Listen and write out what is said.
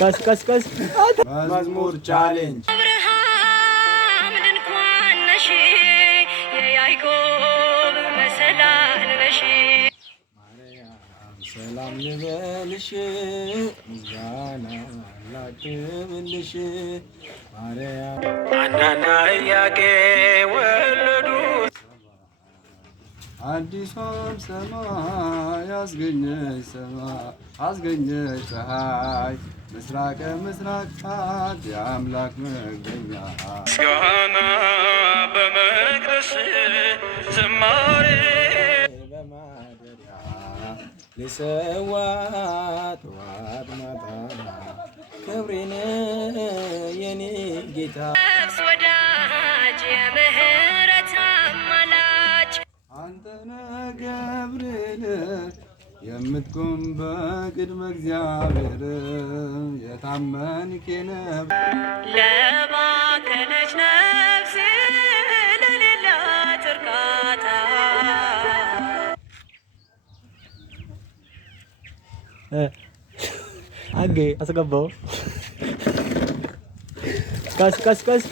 ቀስ መዝሙር ቻሌንጅ አብርሃም ድንኳን ነሽ የያዕቆብ መሰላል ነሽ ሰላም ልበልሽ ምስጋና ላቅርብልሽ ማርያም ሐናና ኢያቄም ወለዱ አዲሷም ሰማይ አስገኘች ፀሐይ ምስራቀ ምስራቃት የአምላክ መገኛ ምስጋና በመቅደስ ዝማሬ በማደሪያ ልሰዋ ጠዋት ማታ ክብሬን የኔ ጌታ ነፍስ ወዳጅ የምህረት አማላጅ አንተነ ገብርኤል የምትቆም በቅድመ እግዚአብሔር የታመንክ ለባከነች ነፍሴ ለሌላት እርካታ አስገባው ቀስ